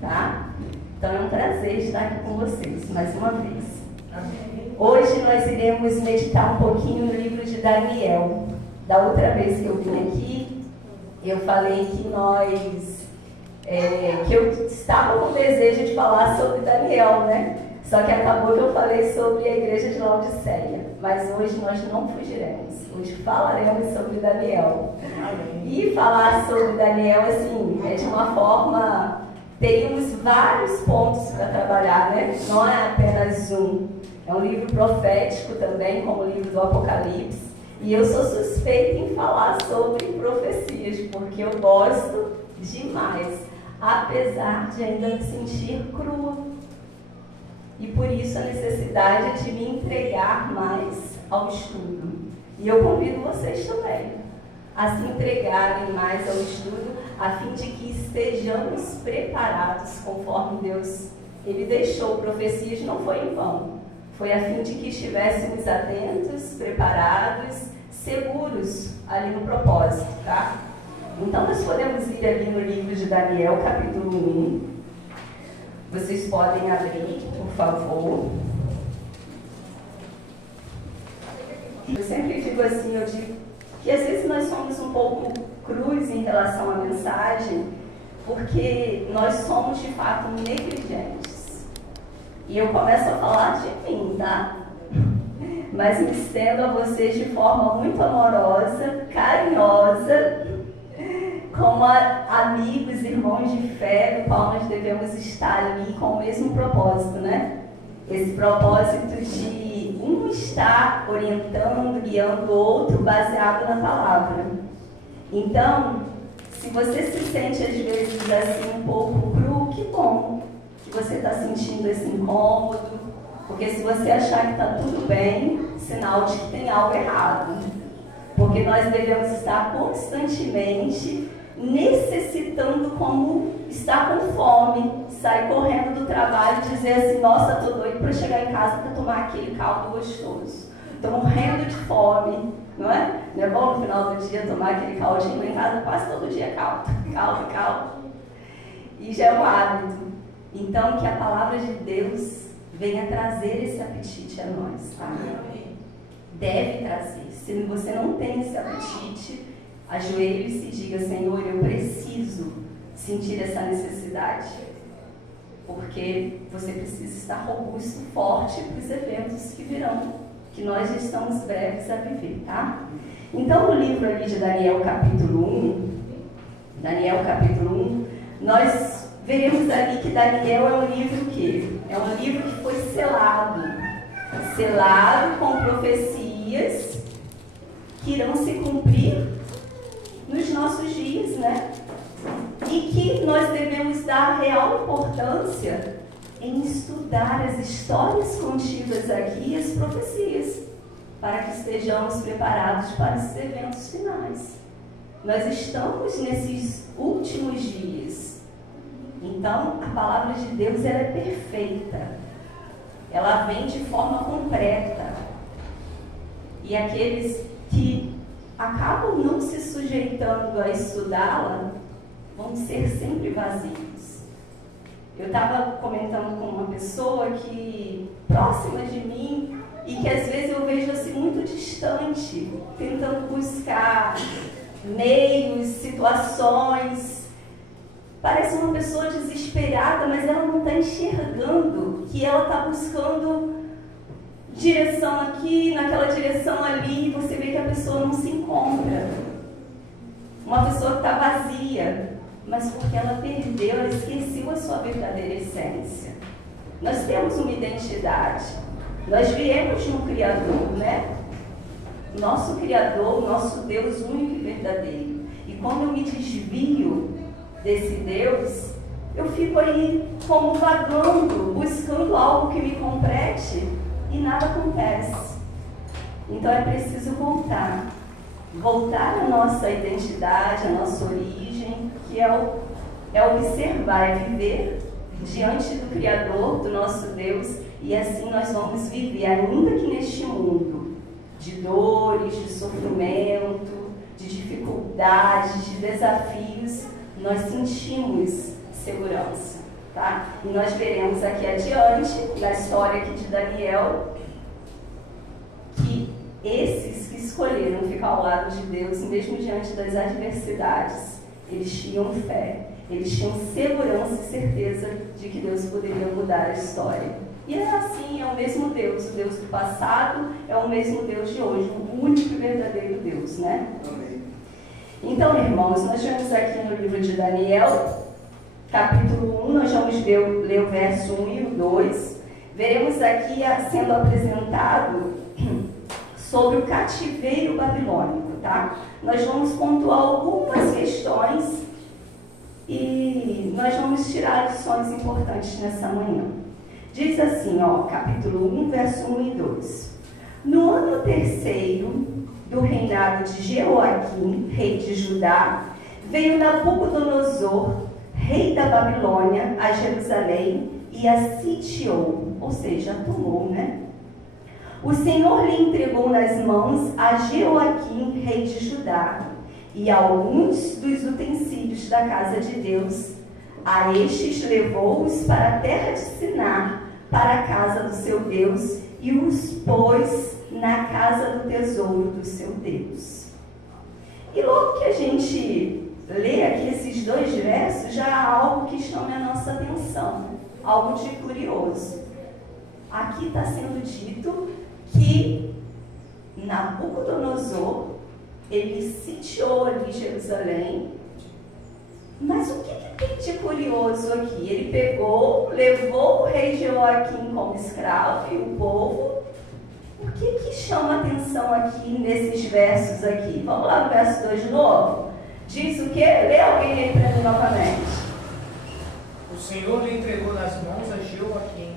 Tá? Então é um prazer estar aqui com vocês mais uma vez. Hoje nós iremos meditar um pouquinho no livro de Daniel. Da outra vez que eu vim aqui, eu falei que eu estava com desejo de falar sobre Daniel, né? Só que acabou que eu falei sobre a igreja de Laodiceia. Mas hoje nós não fugiremos. Hoje falaremos sobre Daniel. E falar sobre Daniel, assim, é de uma forma... Teríamos vários pontos para trabalhar, né? Não é apenas um. É um livro profético também, como o livro do Apocalipse. E eu sou suspeita em falar sobre profecias, porque eu gosto demais, apesar de ainda me sentir crua. E por isso a necessidade de me entregar mais ao estudo. E eu convido vocês também a se entregarem mais ao estudo, a fim de que estejamos preparados conforme Deus Ele deixou profecias, não foi em vão. Foi a fim de que estivéssemos atentos, preparados, seguros ali no propósito, tá? Então nós podemos ir ali no livro de Daniel, capítulo 1. Vocês podem abrir, por favor. Eu sempre digo assim, eu digo que às vezes nós somos um pouco crus em relação à mensagem, porque nós somos de fato negligentes. E eu começo a falar de mim, tá? Mas me estendo a vocês de forma muito amorosa, carinhosa, como amigos, irmãos de fé, no qual nós devemos estar ali com o mesmo propósito, né? Esse propósito de um estar orientando, guiando o outro baseado na palavra. Então, se você se sente às vezes assim um pouco cru, que bom que você está sentindo esse incômodo, porque se você achar que está tudo bem, sinal de que tem algo errado. Porque nós devemos estar constantemente necessitando, como estar com fome, sair correndo do trabalho e dizer assim: nossa, estou doido para chegar em casa para tomar aquele caldo gostoso. Estou morrendo de fome, não é? Não é bom no final do dia tomar aquele caldinho? Lá em casa quase todo dia caldo. E já é um hábito. Então que a palavra de Deus venha trazer esse apetite a nós, tá? Deve trazer. Se você não tem esse apetite, ajoelhe-se e diga: Senhor, eu preciso sentir essa necessidade, porque você precisa estar robusto, forte para os eventos que virão, que nós estamos breves a viver, tá? Então, no livro ali de Daniel capítulo 1, nós veremos ali que Daniel é um livro que é um livro que foi selado com profecias que irão se cumprir nos nossos dias, né? E que nós devemos dar real importância em estudar as histórias contidas aqui e as profecias, para que estejamos preparados para esses eventos finais. Nós estamos nesses últimos dias. Então, a palavra de Deus, ela é perfeita. Ela vem de forma completa. E aqueles que acabam não se sujeitando a estudá-la vão ser sempre vazios. Eu estava comentando com uma pessoa que próxima de mim e que às vezes eu vejo assim muito distante, tentando buscar meios, situações. Parece uma pessoa desesperada, mas ela não está enxergando que ela está buscando direção aqui, naquela direção ali, e você vê que a pessoa não se encontra. Uma pessoa que está vazia, mas porque ela perdeu, ela esqueceu a sua verdadeira essência. Nós temos uma identidade, nós viemos de um Criador, né? Nosso Criador, nosso Deus único e verdadeiro. E quando eu me desvio desse Deus, eu fico aí como vagando, buscando algo que me complete, e nada acontece. Então é preciso voltar à nossa identidade, à nossa origem, que é observar, é viver diante do Criador, do nosso Deus, e assim nós vamos viver, ainda que neste mundo de dores, de sofrimento, de dificuldades, de desafios, nós sentimos segurança, tá? E nós veremos aqui adiante, na história aqui de Daniel, que esses que escolheram ficar ao lado de Deus, mesmo diante das adversidades, eles tinham fé, eles tinham segurança e certeza de que Deus poderia mudar a história. E é assim, é o mesmo Deus, o Deus do passado é o mesmo Deus de hoje, o único e verdadeiro Deus, né? Amém. Então, irmãos, nós vemos aqui no livro de Daniel, capítulo 1, nós vamos ler o verso 1 e o 2. Veremos aqui sendo apresentado sobre o cativeiro babilônico, tá? Nós vamos pontuar algumas questões e nós vamos tirar lições importantes nessa manhã. Diz assim, capítulo 1, verso 1 e 2. No ano terceiro do reinado de Jeoaquim, rei de Judá, veio Nabucodonosor, rei da Babilônia, a Jerusalém e a sitiou, ou seja, tomou, né? O Senhor lhe entregou nas mãos a Jeoaquim, rei de Judá, e alguns dos utensílios da casa de Deus. A estes levou-os para a terra de Sinar, para a casa do seu Deus, e os pôs na casa do tesouro do seu Deus. E logo que a gente lê aqui esses dois versos, já há algo que chama a nossa atenção, algo de curioso. Aqui está sendo dito que Nabucodonosor, ele sitiou ali Jerusalém. Mas o que tem de curioso aqui? Ele pegou, levou o rei Jeoaquim como escravo e o povo. O que chama atenção aqui nesses versos aqui? Vamos lá no verso 2 de novo. Diz o quê? Lê alguém aí para mim novamente. O Senhor lhe entregou nas mãos a Jeoaquim,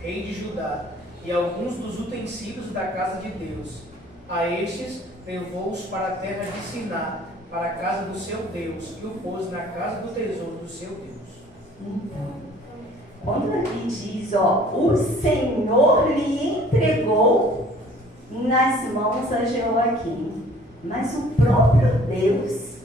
rei de Judá, e alguns dos utensílios da casa de Deus. A estes levou-os para a terra de Siná, para a casa do seu Deus, e o pôs na casa do tesouro do seu Deus. Então, quando aqui diz, o Senhor lhe entregou nas mãos a Jeoaquim, mas o próprio Deus,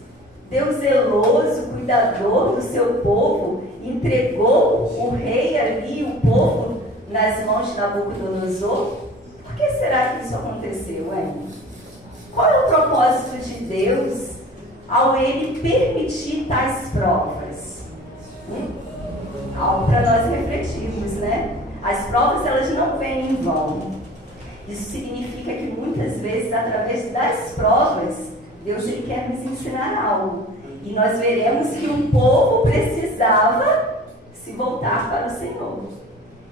Deus zeloso, cuidador do seu povo, entregou o rei ali, o povo, nas mãos de Nabucodonosor? Por que será que isso aconteceu, hein? Qual é o propósito de Deus ao ele permitir tais provas? Algo para nós refletirmos, né? As provas, elas não vêm em vão. Isso significa que muitas vezes, através das provas, Deus ele quer nos ensinar algo. E nós veremos que o povo precisava se voltar para o Senhor.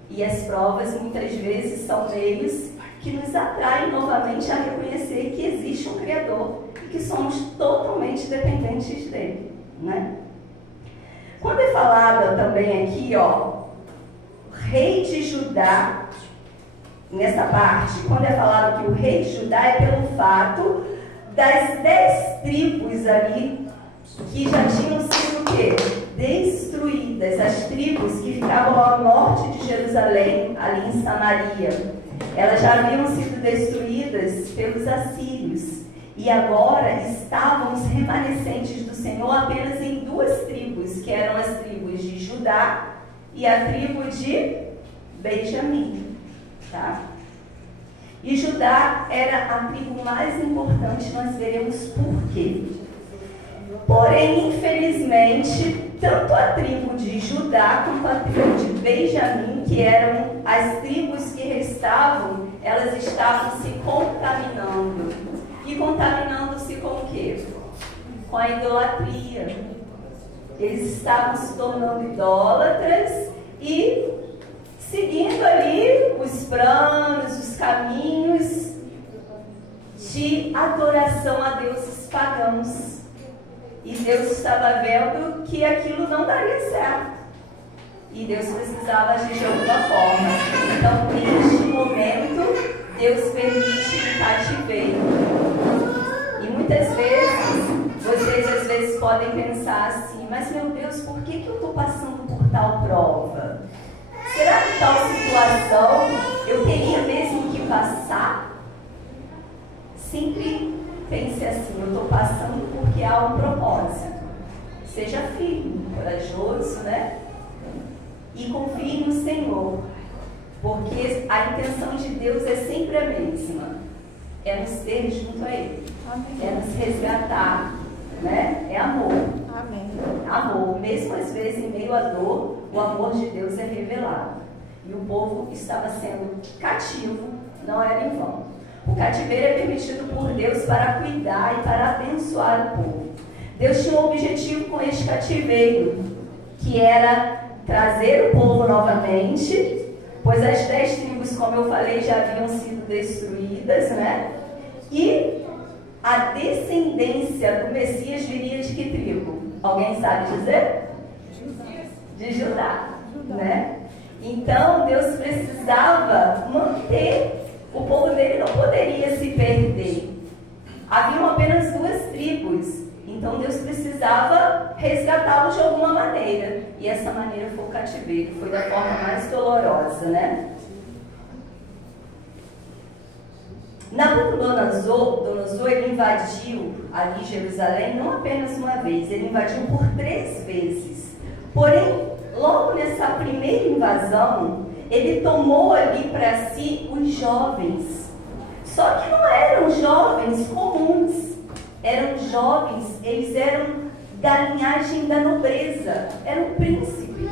E as provas, muitas vezes, são meios que nos atraem novamente a reconhecer que existe um Criador e que somos totalmente dependentes dele, né? Quando é falado também aqui, rei de Judá, nessa parte, quando é falado que o rei de Judá é pelo fato das 10 tribos ali que já tinham sido o quê? Destruídas, as tribos que ficavam ao norte de Jerusalém, ali em Samaria. Elas já haviam sido destruídas pelos assírios. E agora estavam os remanescentes do Senhor apenas em 2 tribos, que eram as tribos de Judá e a tribo de Benjamim. Tá? E Judá era a tribo mais importante, nós veremos por quê. Porém, infelizmente, tanto a tribo de Judá quanto a tribo de Benjamim, que eram as tribos que restavam, elas estavam se contaminando. E contaminando-se com o quê? Com a idolatria. Eles estavam se tornando idólatras e seguindo ali os planos, os caminhos de adoração a deuses pagãos. E Deus estava vendo que aquilo não daria certo. E Deus precisava agir de alguma forma. Então, neste momento, Deus permite um cativeiro. E muitas vezes, vocês às vezes podem pensar assim, mas meu Deus, por que eu estou passando por tal prova? Será que tal situação eu teria mesmo que passar? Sempre pense assim, eu estou passando porque há um propósito. seja firme, corajoso, né? E confie no Senhor, porque a intenção de Deus é sempre a mesma, é nos ter junto a Ele, é nos resgatar, né? É amor. Amém. Amor, mesmo às vezes em meio à dor, o amor de Deus é revelado. E o povo estava sendo cativo, não era em vão. O cativeiro é permitido por Deus para cuidar e para abençoar o povo. Deus tinha um objetivo com este cativeiro, que era trazer o povo novamente, pois as 10 tribos, como eu falei, já haviam sido destruídas, né? E a descendência do Messias viria de que tribo? Alguém sabe dizer? De Judá, né? Então, Deus precisava manter, o povo dele não poderia se perder. Haviam apenas 2 tribos, então Deus precisava resgatá-los de alguma maneira. E essa maneira foi o cativeiro, foi da forma mais dolorosa, né? Nabucodonosor, ele invadiu ali Jerusalém não apenas uma vez, ele invadiu por 3 vezes. Porém, logo nessa primeira invasão, ele tomou ali para si os jovens. Só que não eram jovens comuns, eram jovens, eles eram da linhagem da nobreza, eram príncipes.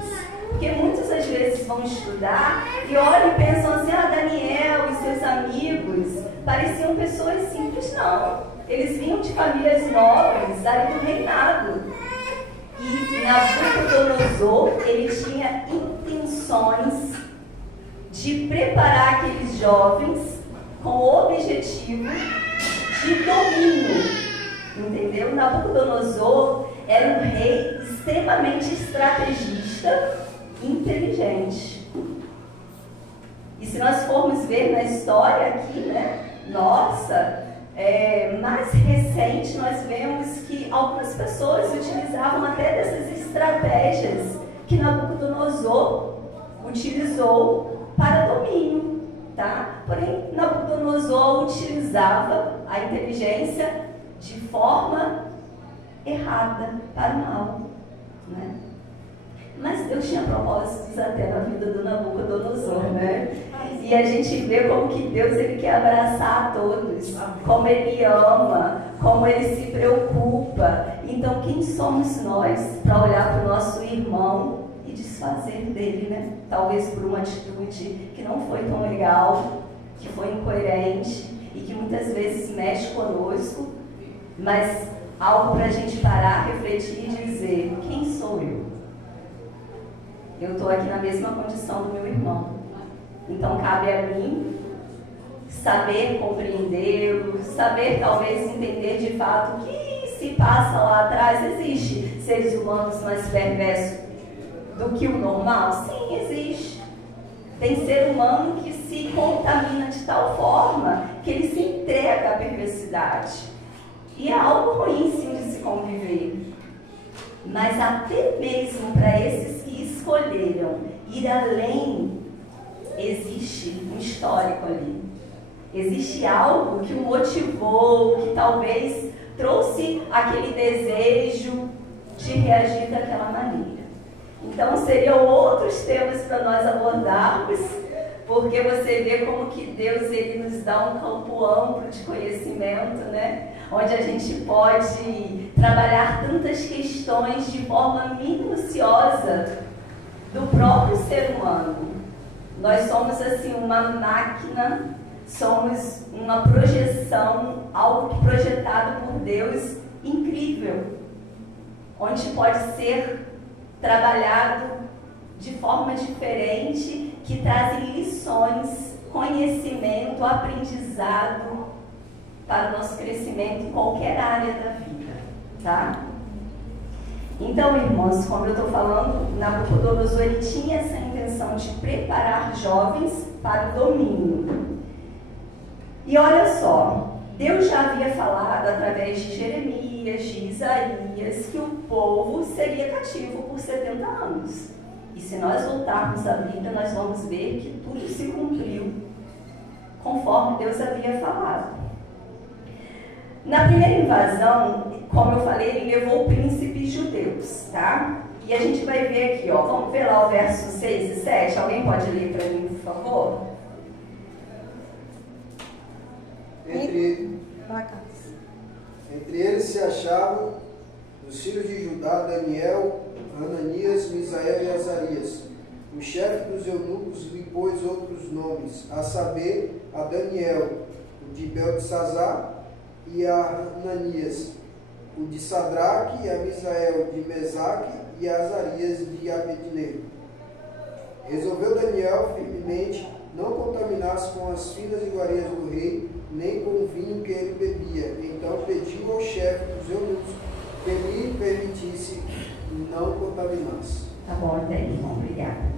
Porque muitas às vezes vão estudar e olham e pensam assim, Daniel e seus amigos pareciam pessoas simples. Não, eles vinham de famílias nobres ali do reinado. E Nabucodonosor, ele tinha intenções de preparar aqueles jovens com o objetivo de domínio. Entendeu? Nabucodonosor era um rei extremamente estrategista, inteligente. E se nós formos ver na história aqui, né? Nossa, mais recente, nós vemos que algumas pessoas utilizavam até dessas estratégias que Nabucodonosor utilizou para domínio, tá? Porém, Nabucodonosor utilizava a inteligência de forma errada, para o mal, né? Mas Deus tinha propósitos até na vida do Nabucodonosor, né? E a gente vê como que Deus, ele quer abraçar a todos, como ele ama, como ele se preocupa. Então, quem somos nós para olhar para o nosso irmão e desfazer dele, né? Talvez por uma atitude que não foi tão legal, que foi incoerente e que muitas vezes mexe conosco, mas algo para a gente parar, refletir e dizer, quem sou eu? Eu estou aqui na mesma condição do meu irmão. Então cabe a mim saber compreendê-lo, saber talvez entender de fato o que se passa lá atrás. Existe seres humanos mais perversos do que o normal? Sim, existe. Tem ser humano que se contamina de tal forma que ele se entrega à perversidade. E é algo ruim sim de se conviver. Mas até mesmo para esses que escolheram ir além, existe um histórico ali. Existe algo que o motivou, que talvez trouxe aquele desejo de reagir daquela maneira. Então seriam outros temas para nós abordarmos, porque você vê como que Deus, ele nos dá um campo amplo de conhecimento, né? Onde a gente pode trabalhar tantas questões de forma minuciosa do próprio ser humano. Nós somos assim uma máquina, somos uma projeção, algo que projetado por Deus incrível, onde pode ser trabalhado de forma diferente, que trazem lições, conhecimento, aprendizado para o nosso crescimento em qualquer área da vida, tá? Então, irmãos, como eu estou falando, Nabucodonosor, ele tinha essa intenção de preparar jovens para o domínio. E olha só, Deus já havia falado através de Jeremias, de Isaías, que o povo seria cativo por 70 anos. E se nós voltarmos à Bíblia, nós vamos ver que tudo se cumpriu, conforme Deus havia falado. Na primeira invasão, como eu falei, ele levou príncipes judeus, tá? E a gente vai ver aqui, ó, vamos ver lá o verso 6 e 7. Alguém pode ler para mim, por favor? Entre eles se achavam dos filhos de Judá, Daniel, Ananias, Misael e Azarias. O chefe dos eunucos lhe pôs outros nomes, a saber, a Daniel, o de Beltesazar, e a Ananias, o de Sadraque, e a Misael de Mesaque, e a Azarias de Abednego. Resolveu Daniel firmemente não contaminar-se com as finas iguarias do rei, nem com o vinho que ele bebia. Então pediu ao chefe dos eunucos que lhe permitisse não contaminar-se. Tá bom, até aí, irmão, obrigada.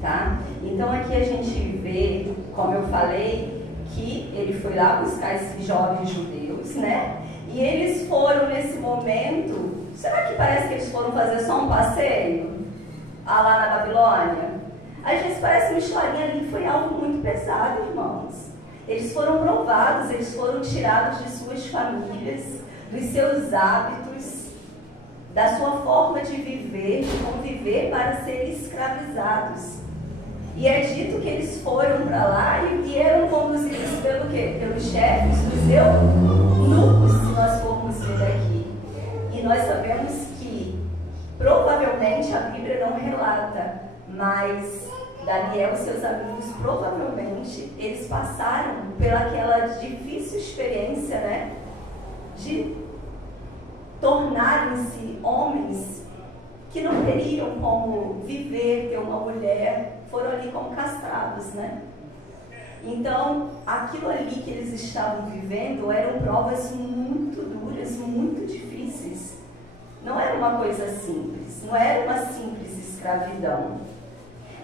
Tá? Então aqui a gente vê, como eu falei, que ele foi lá buscar esses jovens judeus, né? E eles foram nesse momento, será que parece que eles foram fazer só um passeio? Lá na Babilônia? Às vezes parece uma historinha ali, foi algo muito pesado, irmãos. Eles foram provados, eles foram tirados de suas famílias, dos seus hábitos, da sua forma de viver, de conviver para serem escravizados. E é dito que eles foram para lá e eram conduzidos pelo quê? Pelos chefes dos eunucos, se nós formos ver aqui. E nós sabemos que, provavelmente, a Bíblia não relata, mas Daniel e seus amigos, provavelmente, eles passaram pelaquela difícil experiência, né? De tornarem-se homens que não teriam como viver, ter uma mulher, foram ali como castrados, né? Então, aquilo ali que eles estavam vivendo eram provas muito duras, muito difíceis. Não era uma coisa simples, não era uma simples escravidão.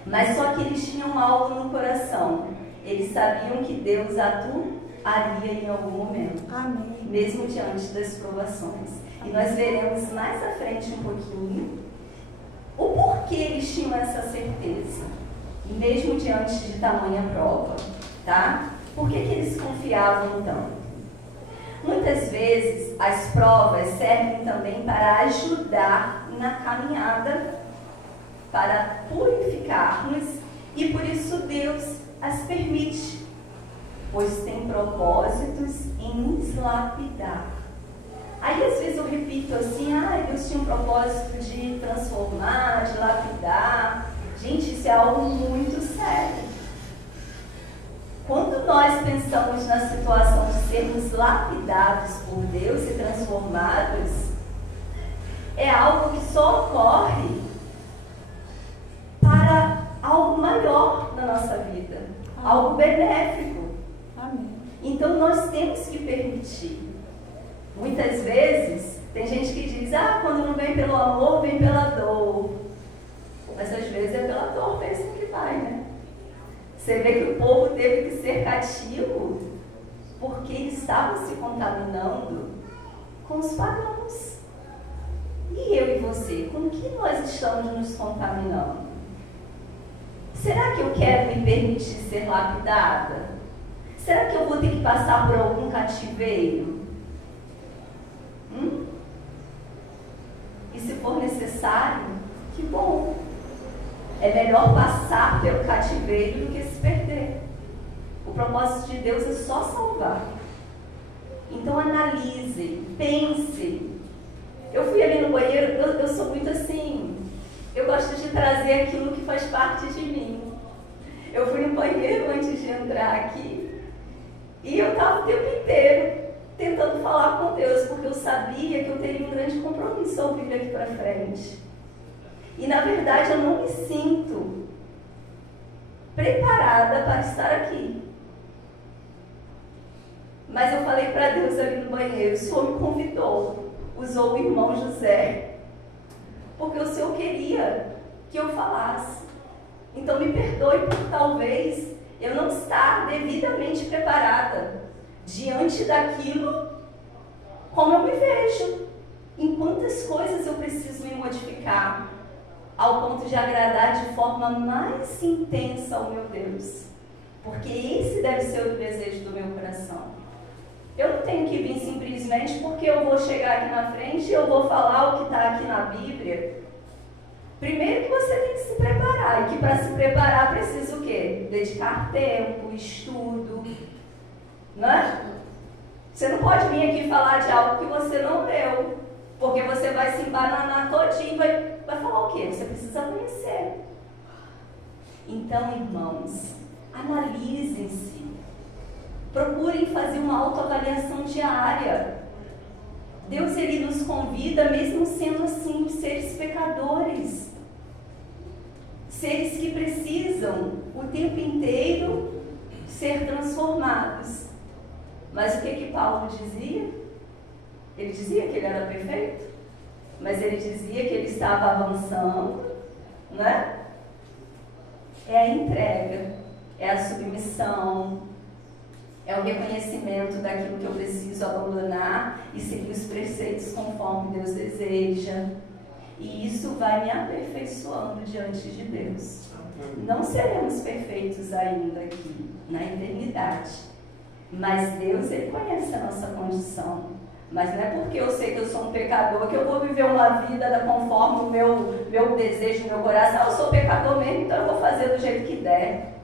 Mas só que eles tinham algo no coração. Eles sabiam que Deus atuaria em algum momento. Amém. Mesmo diante das provações. E nós veremos mais à frente um pouquinho o porquê eles tinham essa certeza, mesmo diante de tamanha prova, tá? Por que eles confiavam tanto? Muitas vezes as provas servem também para ajudar na caminhada, para purificar-nos, e por isso Deus as permite, pois tem propósitos em nos lapidar. Aí às vezes eu repito assim, Deus tinha um propósito de transformar, de lapidar. Gente, isso é algo muito sério. Quando nós pensamos na situação de sermos lapidados por Deus e transformados, é algo que só ocorre para algo maior na nossa vida, algo benéfico. Amém. Então nós temos que permitir. Muitas vezes, tem gente que diz, quando não vem pelo amor, vem pela dor. Mas às vezes é pela dor mesmo que vai, né? Você vê que o povo teve que ser cativo porque eles estavam se contaminando com os pagãos. E eu e você, com que nós estamos nos contaminando? Será que eu quero me permitir ser lapidada? Será que eu vou ter que passar por algum cativeiro? E se for necessário, que bom. É melhor passar pelo cativeiro do que se perder. O propósito de Deus é só salvar. Então analisem, pensem. Eu fui ali no banheiro, eu sou muito assim, eu gosto de trazer aquilo que faz parte de mim. Eu fui no banheiro antes de entrar aqui e eu estava o tempo inteiro tentando falar com Deus, porque eu sabia que eu teria um grande compromisso ao vir aqui para frente. E na verdade eu não me sinto preparada para estar aqui. Mas eu falei para Deus ali no banheiro, o Senhor me convidou, usou o irmão José, porque o Senhor queria que eu falasse. Então me perdoe por talvez eu não estar devidamente preparada diante daquilo como eu me vejo. Em quantas coisas eu preciso me modificar ao ponto de agradar de forma mais intensa ao meu Deus. Porque esse deve ser o desejo do meu coração. Eu não tenho que vir simplesmente porque eu vou chegar aqui na frente e eu vou falar o que está aqui na Bíblia. Primeiro que você tem que se preparar, e que para se preparar precisa o quê? Dedicar tempo, estudo, né? Você não pode vir aqui falar de algo que você não leu, porque você vai se embananar todinho e vai falar o quê? Você precisa conhecer. Então, irmãos, analisem-se, procurem fazer uma autoavaliação diária. Deus, Ele nos convida, mesmo sendo assim, seres pecadores, seres que precisam o tempo inteiro ser transformados. Mas o que Paulo dizia? Ele dizia que ele era perfeito, mas ele dizia que ele estava avançando, né? É a entrega, é a submissão, é o reconhecimento daquilo que eu preciso abandonar e seguir os preceitos conforme Deus deseja. E isso vai me aperfeiçoando diante de Deus. Não seremos perfeitos ainda aqui, na eternidade. Mas Deus, Ele conhece a nossa condição. Mas não é porque eu sei que eu sou um pecador que eu vou viver uma vida conforme o meu desejo, o meu coração. Eu sou pecador mesmo, então eu vou fazer do jeito que der.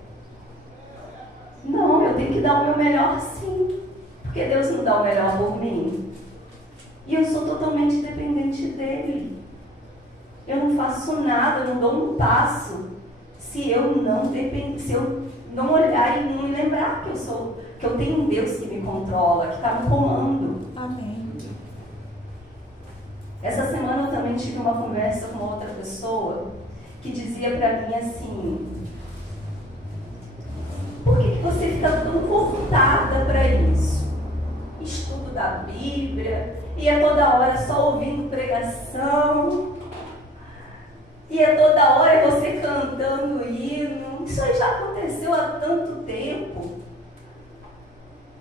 Não, eu tenho que dar o meu melhor sim. Porque Deus não dá o melhor por mim. E eu sou totalmente dependente dEle. Eu não faço nada, eu não dou um passo se eu não olhar e não me lembrar que eu tenho um Deus que me controla, que está no comando. Amém. Essa semana eu também tive uma conversa com uma outra pessoa que dizia para mim assim: por que você fica tão voltada para isso? Estudo da Bíblia, e é toda hora só ouvindo pregação, e é toda hora você cantando hino. Isso aí já aconteceu há tanto tempo.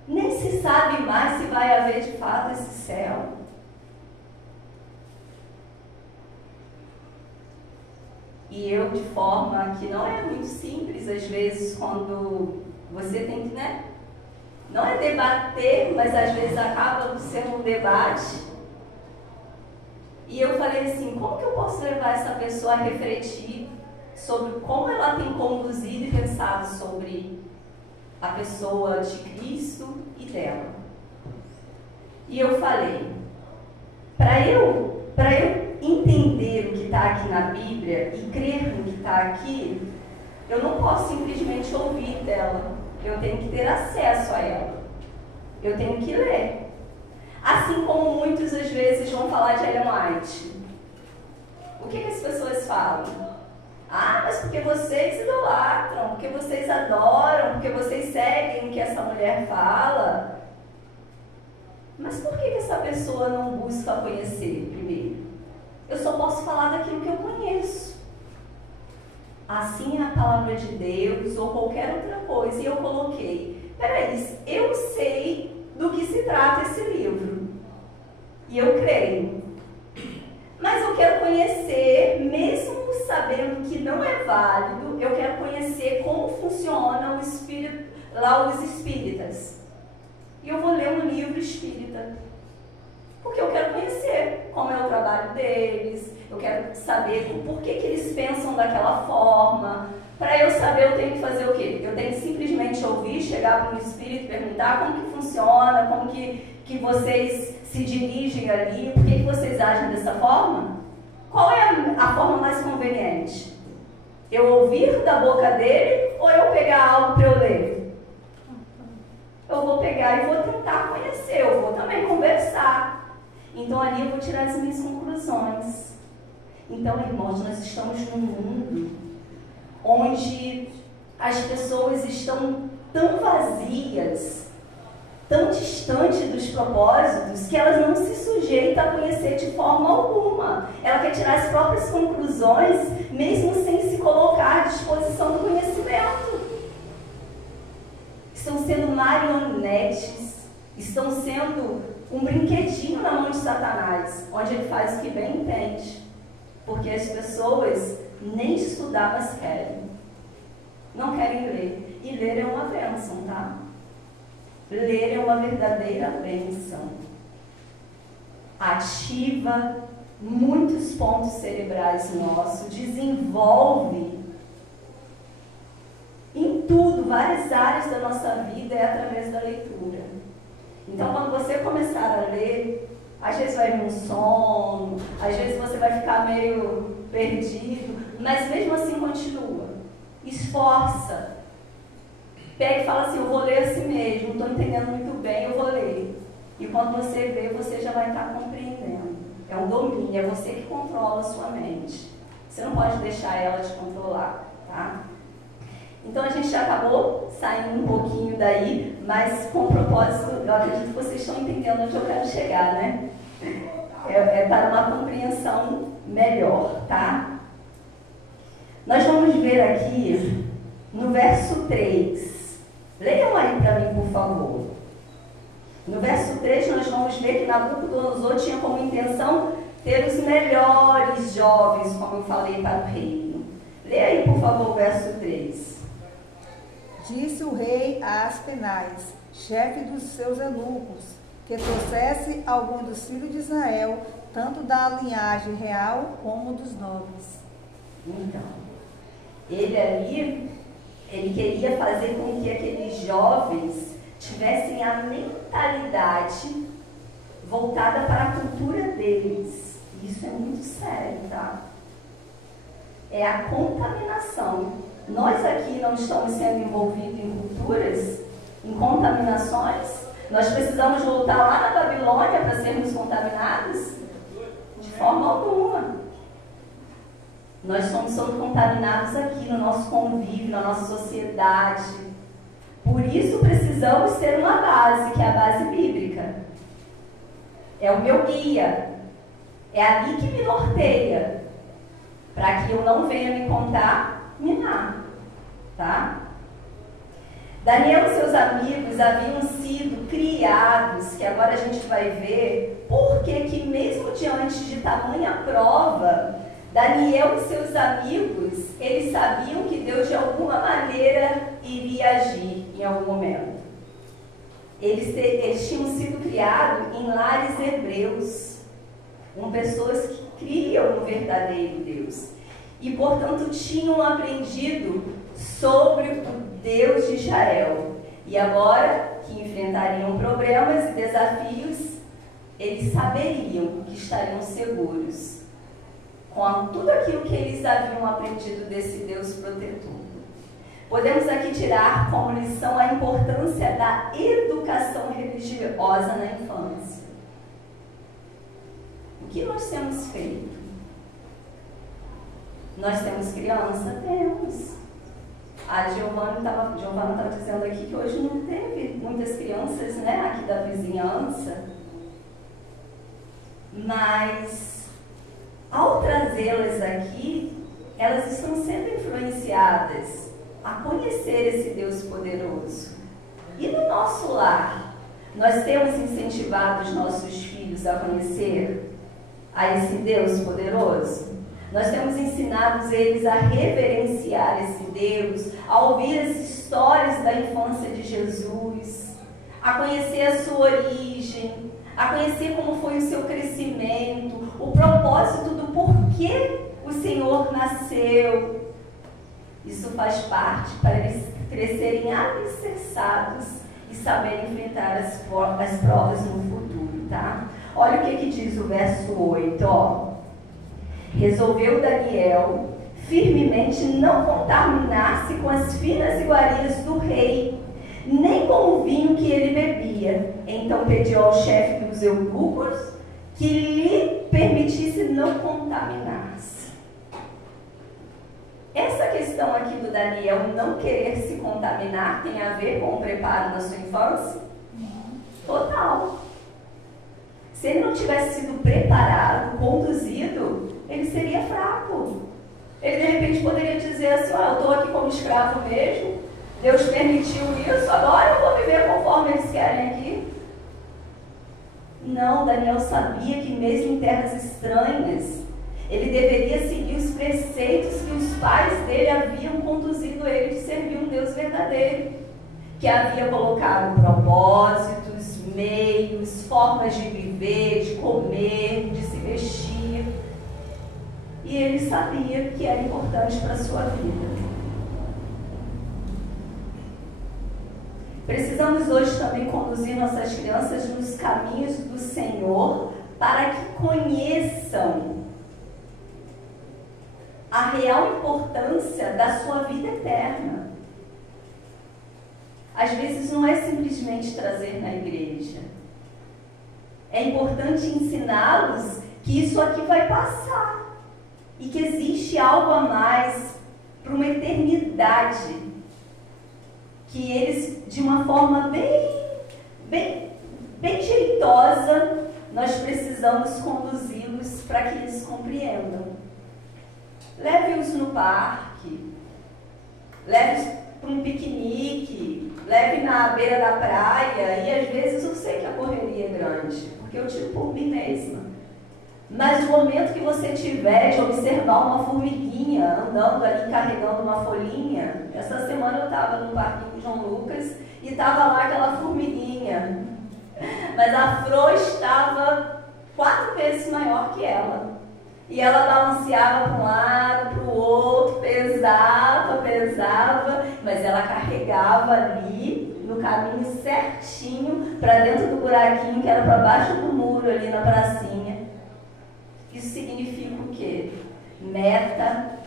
Nem se sabe mais se vai haver de fato esse céu. E eu, de forma que não é muito simples, às vezes, quando você tem que, né? Não é debater, mas às vezes acaba sendo um debate. E eu falei assim, como que eu posso levar essa pessoa a refletir sobre como ela tem conduzido e pensado sobre a pessoa de Cristo e dela? E eu falei, para eu entender o que está aqui na Bíblia e crer no que está aqui, eu não posso simplesmente ouvir dela, eu tenho que ter acesso a ela, eu tenho que ler. Assim como muitos às vezes vão falar de Ellen White. O que as pessoas falam? Ah, mas porque vocês idolatram, porque vocês adoram, porque vocês seguem o que essa mulher fala. Mas por que essa pessoa não busca conhecer primeiro? Eu só posso falar daquilo que eu conheço. Assim é a palavra de Deus ou qualquer outra coisa. E eu coloquei, peraí, eu sei do que se trata esse livro. E eu creio. Mas eu quero conhecer, mesmo sabendo que não é válido, eu quero conhecer como funciona o espírito, lá os espíritas. E eu vou ler um livro espírita. Porque eu quero conhecer como é o trabalho deles, eu quero saber por que eles pensam daquela forma. Para eu saber, eu tenho que fazer o quê? Eu tenho que simplesmente ouvir, chegar para um espírito e perguntar como que funciona, como que vocês se dirigem ali, por que vocês agem dessa forma? Qual é a forma mais conveniente? Eu ouvir da boca dele ou eu pegar algo para eu ler? Eu vou pegar e vou tentar conhecer, eu vou também conversar. Então ali eu vou tirar as minhas conclusões. Então, irmãos, nós estamos num mundo onde as pessoas estão tão vazias, tão distantes dos propósitos, que elas não se sujeitam a conhecer de forma alguma. Ela quer tirar as próprias conclusões, mesmo sem se colocar à disposição do conhecimento. Estão sendo marionetes, estão sendo um brinquedinho na mão de Satanás, onde ele faz o que bem entende. Porque as pessoas nem estudar mais querem. Não querem ler. E ler é uma bênção, tá? Ler é uma verdadeira bênção. Ativa muitos pontos cerebrais nossos, desenvolve em tudo, várias áreas da nossa vida é através da leitura. Então, quando você começar a ler, às vezes vai vir um sono, às vezes você vai ficar meio perdido, mas mesmo assim continua. Esforça. Pega e fala assim, eu vou ler assim mesmo, não estou entendendo muito bem, eu vou ler. E quando você vê, você já vai estar compreendendo. É um domínio, é você que controla a sua mente. Você não pode deixar ela te controlar, tá? Então a gente já acabou saindo um pouquinho daí, mas com propósito, eu acredito que vocês estão entendendo onde eu quero chegar, né? É para uma compreensão melhor, tá? Nós vamos ver aqui no verso 3. Leiam aí para mim, por favor. No verso 3 nós vamos ver que Nabucodonosor tinha como intenção ter os melhores jovens, como eu falei, para o reino. Leia aí, por favor, o verso 3. Disse o rei a Aspenaz, chefe dos seus eunucos, que trouxesse algum dos filhos de Israel, tanto da linhagem real como dos nobres. Então, ele queria fazer com que aqueles jovens tivessem a mentalidade voltada para a cultura deles. Isso é muito sério, tá? É a contaminação. Nós aqui não estamos sendo envolvidos em culturas, em contaminações. Nós precisamos voltar lá na Babilônia para sermos contaminados? De forma alguma. Nós somos contaminados aqui no nosso convívio, na nossa sociedade. Por isso precisamos ter uma base, que é a base bíblica. É o meu guia. É ali que me norteia, para que eu não venha me contaminar, tá? Daniel e seus amigos haviam sido criados, que agora a gente vai ver, porque que mesmo diante de tamanha prova, Daniel e seus amigos, eles sabiam que Deus de alguma maneira iria agir em algum momento. Eles tinham sido criados em lares hebreus, com pessoas que criam no verdadeiro Deus. E, portanto, tinham aprendido sobre o Deus de Israel. E agora que enfrentariam problemas e desafios, eles saberiam que estariam seguros com tudo aquilo que eles haviam aprendido desse Deus protetor. Podemos aqui tirar como lição a importância da educação religiosa na infância. O que nós temos feito? Nós temos criança? Temos. A Giovana estava dizendo aqui que hoje não teve muitas crianças, né, aqui da vizinhança. Mas, ao trazê-las aqui, elas estão sendo influenciadas a conhecer esse Deus poderoso. E no nosso lar, nós temos incentivado os nossos filhos a conhecer a esse Deus poderoso? Nós temos ensinado eles a reverenciar esse Deus, a ouvir as histórias da infância de Jesus, a conhecer a sua origem, a conhecer como foi o seu crescimento, o propósito do porquê o Senhor nasceu. Isso faz parte para eles crescerem alicerçados e saberem enfrentar as provas no futuro, tá? Olha o que diz o verso 8, ó. Resolveu Daniel firmemente não contaminar-se com as finas iguarias do rei, nem com o vinho que ele bebia. Então pediu ao chefe dos eunucos que lhe permitisse não contaminar-se. Essa questão aqui do Daniel não querer se contaminar tem a ver com o preparo da sua infância? Total. Se ele não tivesse sido preparado, conduzido, ele seria fraco. Ele de repente poderia dizer assim, eu estou aqui como escravo mesmo, Deus permitiu isso, agora eu vou viver conforme eles querem aqui. Não, Daniel sabia que mesmo em terras estranhas, ele deveria seguir os preceitos que os pais dele haviam conduzido ele de servir um Deus verdadeiro. que havia colocado propósitos, meios, formas de viver, de comer, de se vestir. E ele sabia que era importante para a sua vida. Precisamos hoje também conduzir nossas crianças nos caminhos do Senhor para que conheçam a real importância da sua vida eterna. Às vezes não é simplesmente trazer na igreja. É importante ensiná-los que isso aqui vai passar e que existe algo a mais para uma eternidade, que eles, de uma forma bem jeitosa, nós precisamos conduzi-los para que eles compreendam. Leve-os no parque, leve-os para um piquenique, leve na beira da praia, e às vezes eu sei que a correria é grande, porque eu tiro por mim mesma. Mas o momento que você tiver de observar uma formiguinha andando ali, carregando uma folhinha, essa semana eu estava no parquinho João Lucas e estava lá aquela formiguinha, mas a Fro estava 4 vezes maior que ela. E ela balanceava para um lado, para o outro, pesava, mas ela carregava ali no caminho certinho para dentro do buraquinho que era para baixo do muro ali na pracinha. Isso significa o quê? Meta,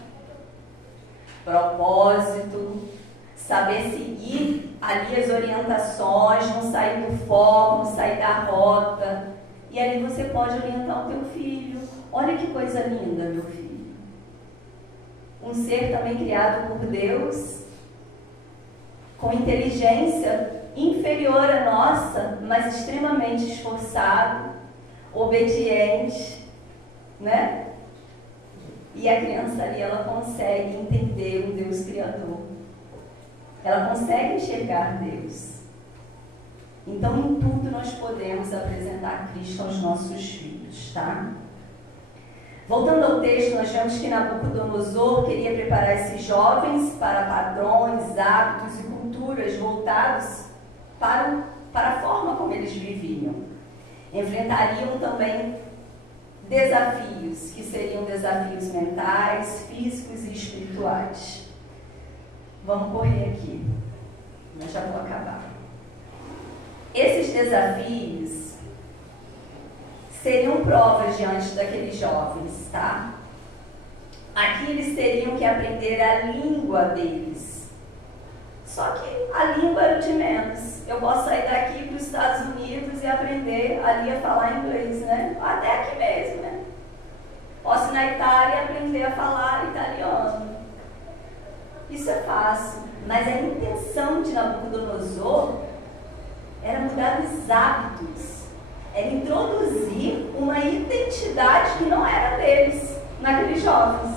propósito, saber seguir ali as orientações, não sair do foco, não sair da rota. E ali você pode orientar o teu filho. Olha que coisa linda, meu filho. Um ser também criado por Deus, com inteligência inferior à nossa, mas extremamente esforçado, obediente, né? E a criança ali, ela consegue entender um Deus Criador. Ela consegue enxergar Deus. Então, em tudo nós podemos apresentar Cristo aos nossos filhos, tá? Voltando ao texto, nós vemos que Nabucodonosor queria preparar esses jovens para padrões, hábitos e culturas voltados para a forma como eles viviam. Enfrentariam também desafios, que seriam desafios mentais, físicos e espirituais. Vamos correr aqui, mas já vou acabar. Esses desafios seriam provas diante daqueles jovens, tá? Aqui eles teriam que aprender a língua deles. Só que a língua era o de menos. Eu posso sair daqui para os Estados Unidos e aprender ali a falar inglês, né? Até aqui mesmo, né? Posso ir na Itália e aprender a falar italiano. Isso é fácil. Mas a intenção de Nabucodonosor era mudar os hábitos. Era introduzir uma identidade que não era deles, naqueles jovens.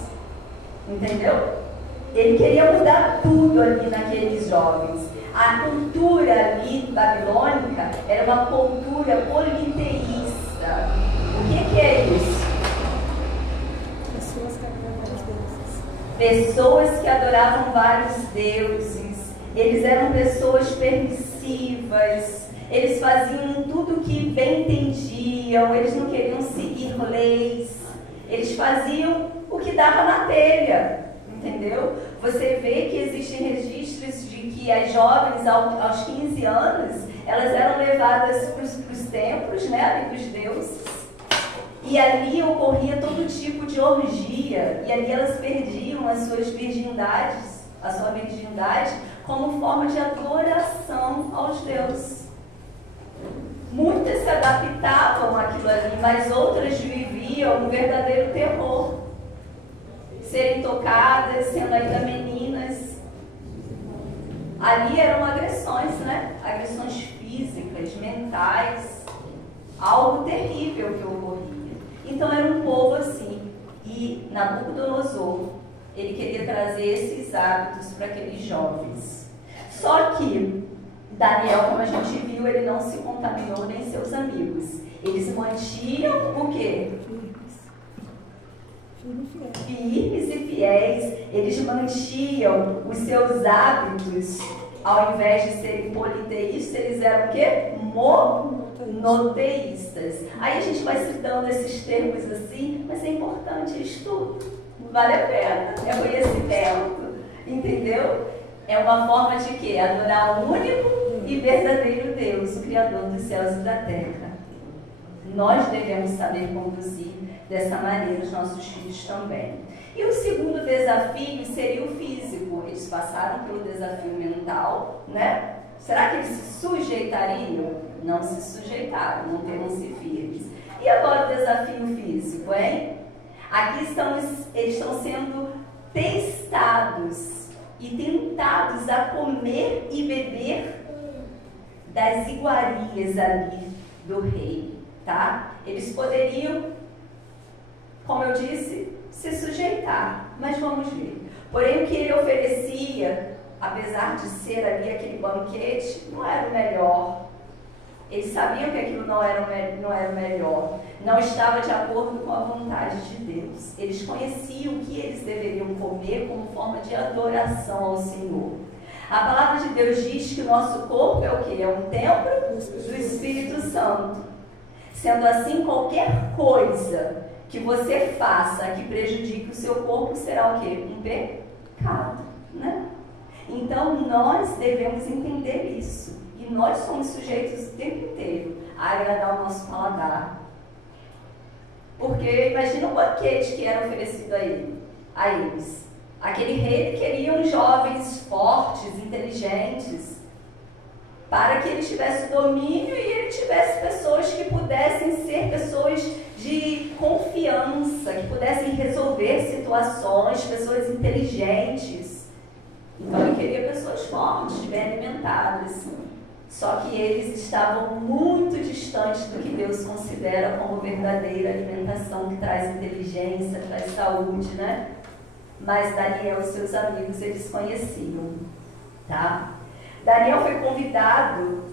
Entendeu? Ele queria mudar tudo ali naqueles jovens. A cultura ali babilônica era uma cultura politeísta. O que é isso? Pessoas que adoravam vários deuses. Eles eram pessoas permissivas. Eles faziam tudo que bem entendiam. Eles não queriam seguir leis. Eles faziam o que dava na telha. Entendeu? Você vê que existem registros de que as jovens, aos 15 anos, elas eram levadas para os templos, né, ali dos deuses, e ali ocorria todo tipo de orgia, e ali elas perdiam as suas virgindades, a sua virgindade, como forma de adoração aos deuses. Muitas se adaptavam àquilo ali, mas outras viviam um verdadeiro terror. Serem tocadas, sendo ainda meninas. Ali eram agressões, né? Agressões físicas, mentais. Algo terrível que ocorria. Então era um povo assim. E Nabucodonosor, ele queria trazer esses hábitos para aqueles jovens. Só que Daniel, como a gente viu, ele não se contaminou nem seus amigos. Eles mantinham o quê? Firmes e fiéis. Eles mantinham os seus hábitos ao invés de serem politeístas, eles eram o quê? Monoteístas. Aí a gente vai citando esses termos assim, mas é importante, é estudo. Vale a pena, é conhecimento, entendeu? É uma forma de quê? Adorar o único e verdadeiro Deus, o Criador dos céus e da terra. Nós devemos saber conduzir dessa maneira os nossos filhos também. E o segundo desafio seria o físico. Eles passaram pelo desafio mental, né? Será que eles se sujeitariam? Não se sujeitaram, manteram-se firmes. E agora o desafio físico, hein? Aqui eles estão sendo testados e tentados a comer e beber das iguarias ali do rei, tá? Eles poderiam, como eu disse, se sujeitar, mas vamos ver. Porém, o que ele oferecia, apesar de ser ali aquele banquete, não era o melhor. Eles sabiam que aquilo não era o melhor, não estava de acordo com a vontade de Deus. Eles conheciam o que eles deveriam comer como forma de adoração ao Senhor. A palavra de Deus diz que o nosso corpo é o quê? É um templo do Espírito Santo. Sendo assim, qualquer coisa que você faça que prejudique o seu corpo será o quê? Um pecado, né? Então, nós devemos entender isso. E nós somos sujeitos o tempo inteiro a agradar o nosso paladar. Porque imagina o banquete que era oferecido a eles. Aquele rei queria jovens fortes, inteligentes, para que ele tivesse domínio e ele tivesse pessoas que pudessem ser pessoas de confiança, que pudessem resolver situações, pessoas inteligentes. Então ele queria pessoas fortes, bem alimentadas. Só que eles estavam muito distantes do que Deus considera como verdadeira alimentação, que traz inteligência, traz saúde, né? Mas Daniel e seus amigos, eles conheciam, tá? Daniel foi convidado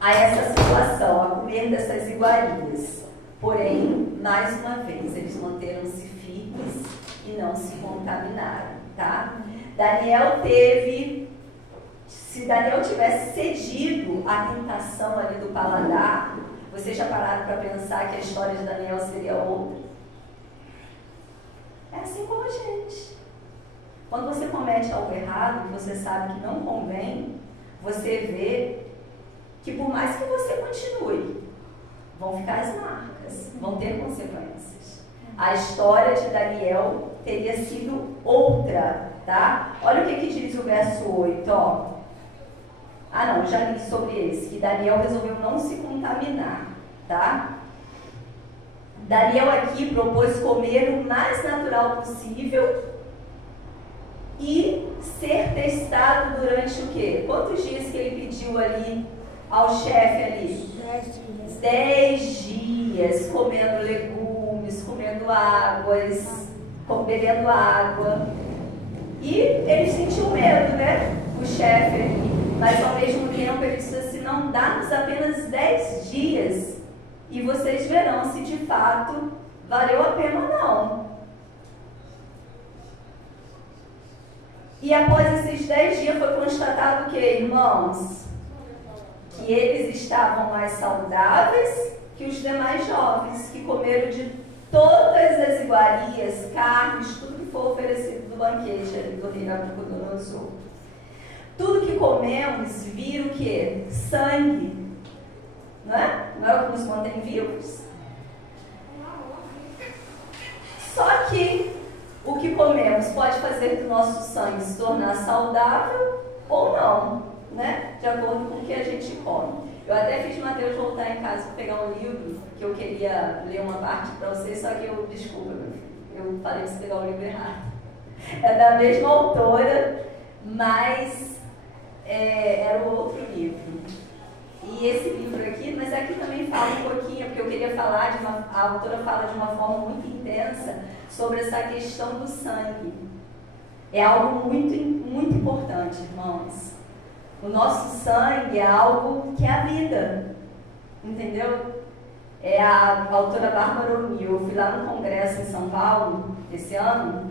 a essa situação, a comer dessas iguarias. Porém, mais uma vez, eles manteram-se firmes e não se contaminaram, tá? Se Daniel tivesse cedido à tentação ali do paladar, vocês já pararam para pensar que a história de Daniel seria outra? É assim como a gente. Quando você comete algo errado, que você sabe que não convém, você vê que por mais que você continue, vão ficar as marcas, vão ter consequências. A história de Daniel teria sido outra, tá? Olha o que diz o verso 8, ó. Ah não, já li sobre esse, que Daniel resolveu não se contaminar, tá? Daniel aqui propôs comer o mais natural possível e ser testado durante o quê? Quantos dias que ele pediu ali ao chefe ali? 10 dias. 10 dias, comendo legumes, comendo águas, bebendo água. E ele sentiu medo, né? O chefe ali. Mas ao mesmo tempo ele disse assim, não, dá-nos apenas 10 dias e vocês verão se de fato valeu a pena ou não. E após esses 10 dias foi constatado o que, irmãos? Que eles estavam mais saudáveis que os demais jovens, que comeram de todas as iguarias, carnes, tudo que foi oferecido do banquete ali do rei Nabucodonosor. Tudo que comemos vira o quê? Sangue. Não é? Não é o que nos mantém vivos? Só que o que comemos pode fazer do nosso sangue se tornar saudável ou não, né? De acordo com o que a gente come. Eu até fiz Mateus voltar em casa para pegar um livro, que eu queria ler uma parte para vocês, só que desculpa, meu filho, eu falei para você pegar o livro errado. É da mesma autora, mas era o outro livro. E esse livro aqui, mas aqui também fala um pouquinho, porque eu queria falar a autora fala de uma forma muito intensa sobre essa questão do sangue. É algo muito, muito importante, irmãos. O nosso sangue é algo que é a vida, entendeu? É a autora Bárbara O'Neill. Eu fui lá no congresso em São Paulo, esse ano,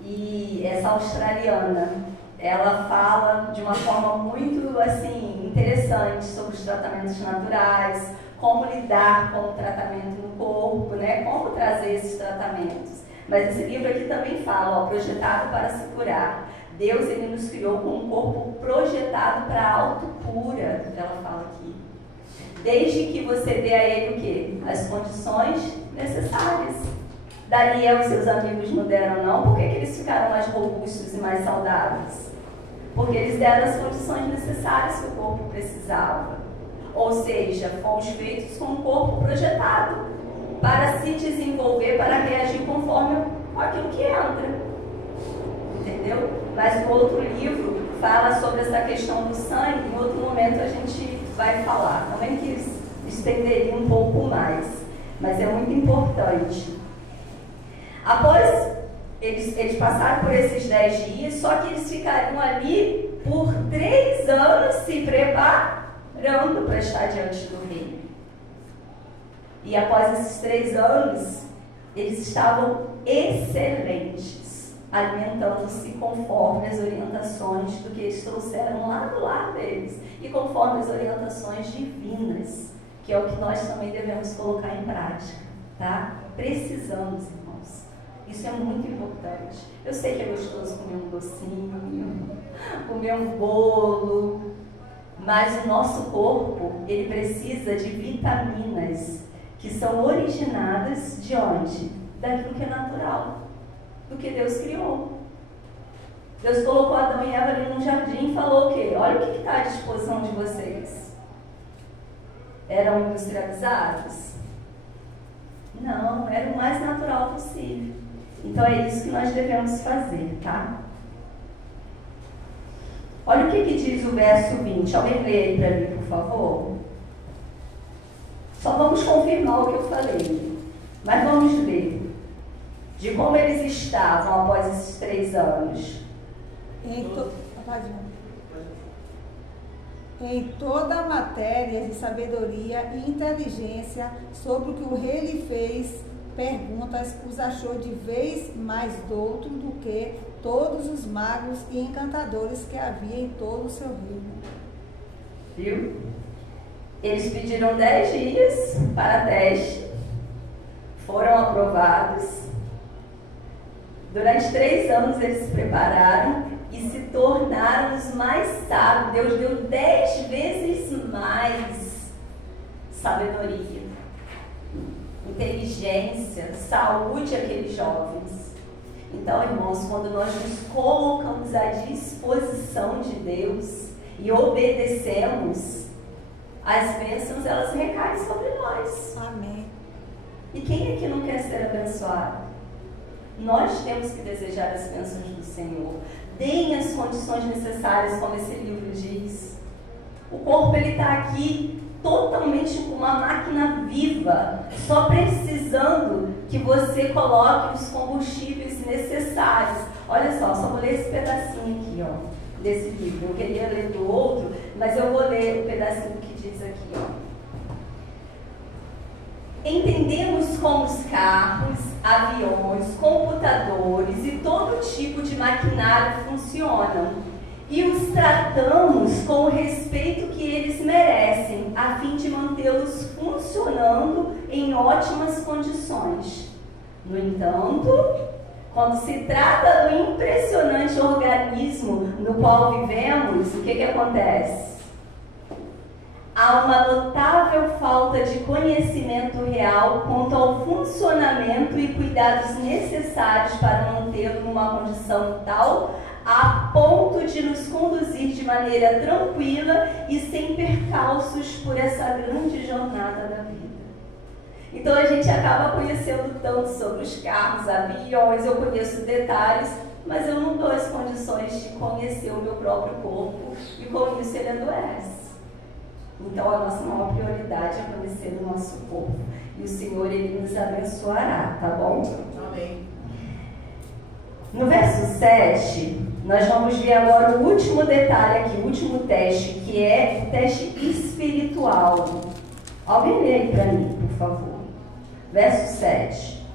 e essa australiana, ela fala de uma forma muito assim interessante sobre os tratamentos naturais, como lidar com o tratamento no corpo, né? Como trazer esses tratamentos. Mas esse livro aqui também fala, ó, projetado para se curar. Deus, ele nos criou com um corpo projetado para a autocura, ela fala aqui. Desde que você dê a ele o quê? As condições necessárias. Daniel e seus amigos não deram não, por que eles ficaram mais robustos e mais saudáveis? Porque eles deram as condições necessárias que o corpo precisava. Ou seja, fomos feitos com um corpo projetado para se desenvolver, para reagir conforme aquilo que entra. Entendeu? Mas no outro livro fala sobre essa questão do sangue, em outro momento a gente vai falar. Também que estenderia um pouco mais, mas é muito importante. Após eles passaram por esses 10 dias, só que eles ficariam ali por 3 anos se preparando para estar diante do rei. E após esses 3 anos, eles estavam excelentes, alimentando-se conforme as orientações do que eles trouxeram lá do lar deles e conforme as orientações divinas, que é o que nós também devemos colocar em prática, tá? Precisamos, irmãos. Isso é muito importante. Eu sei que é gostoso comer um docinho, comer um bolo, mas o nosso corpo, ele precisa de vitaminas que são originadas de onde? Daquilo que é natural, do que Deus criou. Deus colocou Adão e Eva ali no jardim e falou o quê? Olha o que está à disposição de vocês. Eram industrializados? Não, era o mais natural possível. Então é isso que nós devemos fazer, tá? Olha o que diz o verso 20. Alguém lê aí para mim, por favor? Só vamos confirmar o que eu falei. Mas vamos ler. De como eles estavam após esses 3 anos. Em toda a matéria de sabedoria e inteligência sobre o que o rei lhe fez, perguntas os achou de vez mais douto do que todos os magos e encantadores que havia em todo o seu reino. Viu? Eles pediram 10 dias para teste, foram aprovados. Durante 3 anos eles se prepararam e se tornaram os mais sábios. Deus deu 10 vezes mais sabedoria, inteligência, saúde àqueles jovens. Então, irmãos, quando nós nos colocamos à disposição de Deus e obedecemos, as bênçãos, elas recaem sobre nós. Amém. E quem aqui não quer ser abençoado? Nós temos que desejar as bênçãos do Senhor. Deem as condições necessárias, como esse livro diz. O corpo, ele está aqui totalmente com uma máquina viva, só precisando que você coloque os combustíveis necessários. Olha só vou ler esse pedacinho aqui, ó, desse livro. Eu queria ler do outro, mas eu vou ler o pedacinho que diz aqui, ó. Entendemos como os carros, aviões, computadores e todo tipo de maquinário funcionam e os tratamos com o respeito que eles merecem, a fim de mantê-los funcionando em ótimas condições. No entanto, quando se trata do impressionante organismo no qual vivemos, o que acontece? Há uma notável falta de conhecimento real quanto ao funcionamento e cuidados necessários para mantê-lo numa condição tal a ponto de nos conduzir de maneira tranquila e sem percalços por essa grande jornada da vida. Então a gente acaba conhecendo tanto sobre os carros, aviões, eu conheço detalhes, mas eu não dou as condições de conhecer o meu próprio corpo e com isso ele adoece. Então a nossa maior prioridade é conhecer o nosso corpo. E o Senhor, ele nos abençoará, tá bom? Amém. No verso 7, nós vamos ver agora o último detalhe aqui, o último teste, que é o teste espiritual. Alguém lê aí para mim, por favor. Verso 7.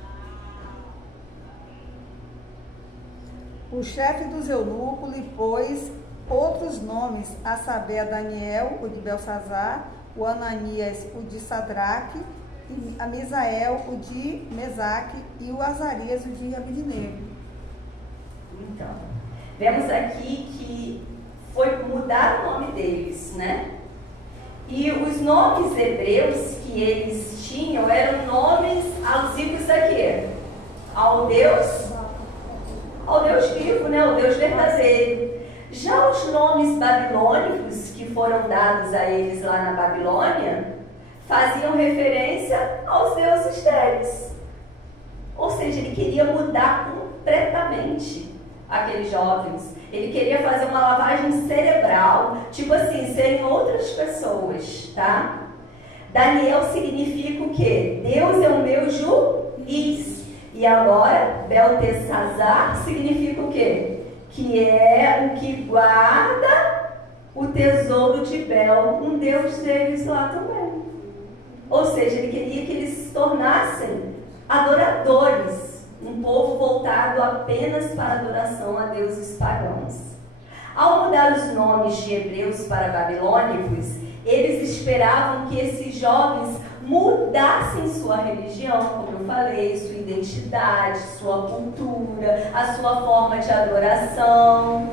O chefe dos eunucos lhe pôs outros nomes, a saber, a Daniel, o de Belsazar, o Ananias, o de Sadraque, a Misael, o de Mesaque, e o Azarias, o de Abednego. Então, vemos aqui que foi mudar o nome deles, né? E os nomes hebreus que eles tinham eram nomes alusivos a quê? Ao Deus vivo, né? O Deus verdadeiro. Já os nomes babilônicos que foram dados a eles lá na Babilônia faziam referência aos deuses deles. Ou seja, ele queria mudar completamente aqueles jovens. Ele queria fazer uma lavagem cerebral, tipo assim, serem outras pessoas, tá? Daniel significa o quê? Deus é o meu juiz. E agora, Beltesazar significa o quê? Que é o que guarda o tesouro de Bel, um deus deles lá também. Ou seja, ele queria que eles se tornassem adoradores, um povo voltado apenas para adoração a deuses pagãos. Ao mudar os nomes de hebreus para babilônicos, eles esperavam que esses jovens mudassem sua religião, como eu falei, sua identidade, sua cultura, a sua forma de adoração,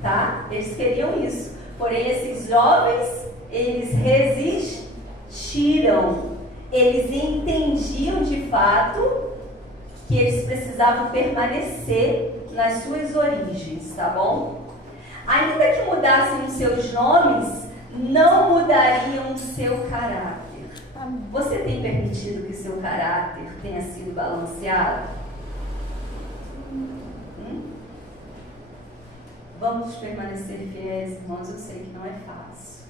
tá? Eles queriam isso. Porém, esses jovens, eles resistiram. Eles entendiam de fato que eles precisavam permanecer nas suas origens, tá bom? Ainda que mudassem os seus nomes, não mudariam o seu caráter. Você tem permitido que seu caráter tenha sido balanceado? Vamos permanecer fiéis, irmãos. Eu sei que não é fácil,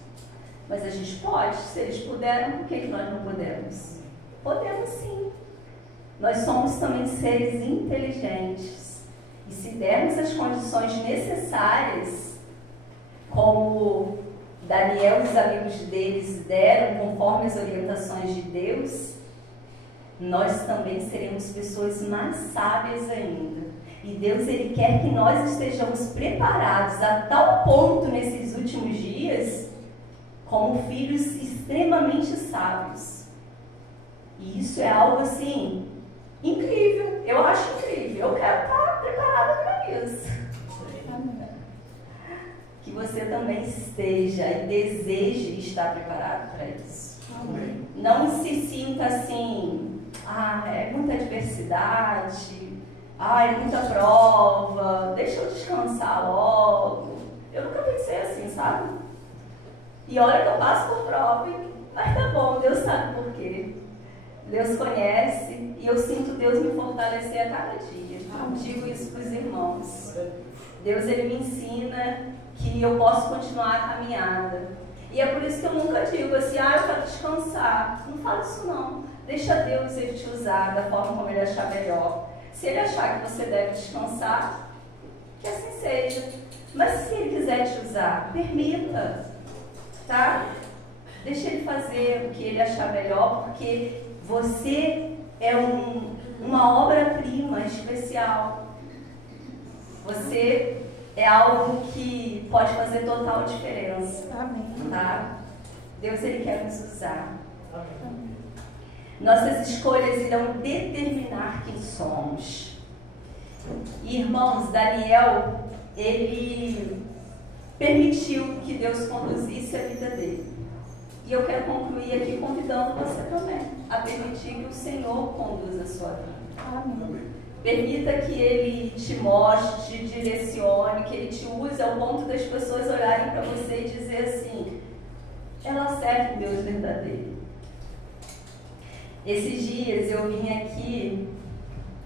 mas a gente pode. Se eles puderam, por que nós não podemos? Podemos sim. Nós somos também seres inteligentes. E se dermos as condições necessárias, como Daniel e os amigos deles deram, conforme as orientações de Deus, nós também seremos pessoas mais sábias ainda. E Deus, Ele quer que nós estejamos preparados a tal ponto nesses últimos dias, como filhos extremamente sábios. E isso é algo assim, incrível. Eu acho incrível. Eu quero estar preparada para isso. Que você também esteja e deseje estar preparado para isso. Amém. Não se sinta assim, é muita adversidade, é muita prova, deixa eu descansar logo. Eu nunca pensei assim, sabe? E olha que eu passo por prova, mas tá bom, Deus sabe por quê. Deus conhece e eu sinto Deus me fortalecer a cada dia. Eu digo isso para os irmãos. Deus, Ele me ensina que eu posso continuar a caminhada. E é por isso que eu nunca digo assim, eu quero descansar. Não falo isso não. Deixa Deus Ele te usar da forma como Ele achar melhor. Se Ele achar que você deve descansar, que assim seja. Mas se Ele quiser te usar, permita, tá? Deixa Ele fazer o que Ele achar melhor, porque você é uma obra-prima especial. Você é algo que pode fazer total diferença. Amém. Tá? Deus, Ele quer nos usar. Amém. Nossas escolhas irão determinar quem somos. Irmãos, Daniel, ele permitiu que Deus conduzisse a vida dele. E eu quero concluir aqui convidando você também a permitir que o Senhor conduza a sua vida. Amém. Permita que Ele te mostre, te direcione, que Ele te use ao ponto das pessoas olharem para você e dizer assim, ela serve um Deus verdadeiro. Esses dias eu vim aqui,